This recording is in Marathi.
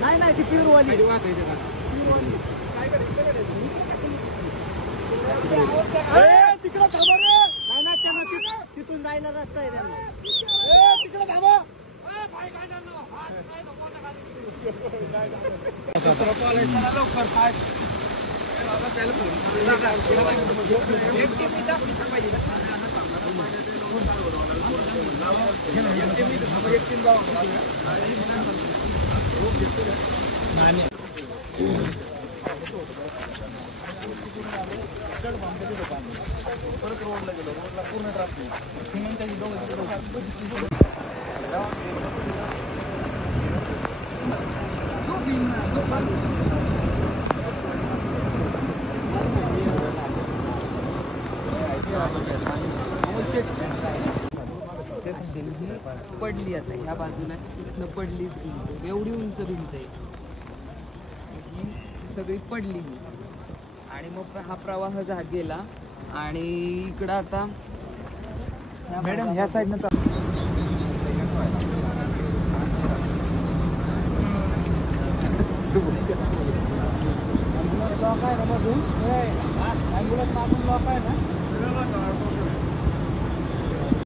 नाही नाही ती प्युअरवाली तिकडं थांबा रे. नाही ना त्यांना तिथून जायला रस्ता आहे त्यांना. तिकडं थांबा. परत रोडला गेलो रोडला पूर्ण ट्रॅफिक पडली आता ह्या बाजूला इथनं पडलीच भिंत एवढी उंच भिंत आहे ही सगळी पडली आणि मग हा प्रवाह गेला आणि इकडं आता मॅडम ह्या साईडनं लॉक आहे ना मधून ॲम्ब्युलन्स मागून लॉक आहे ना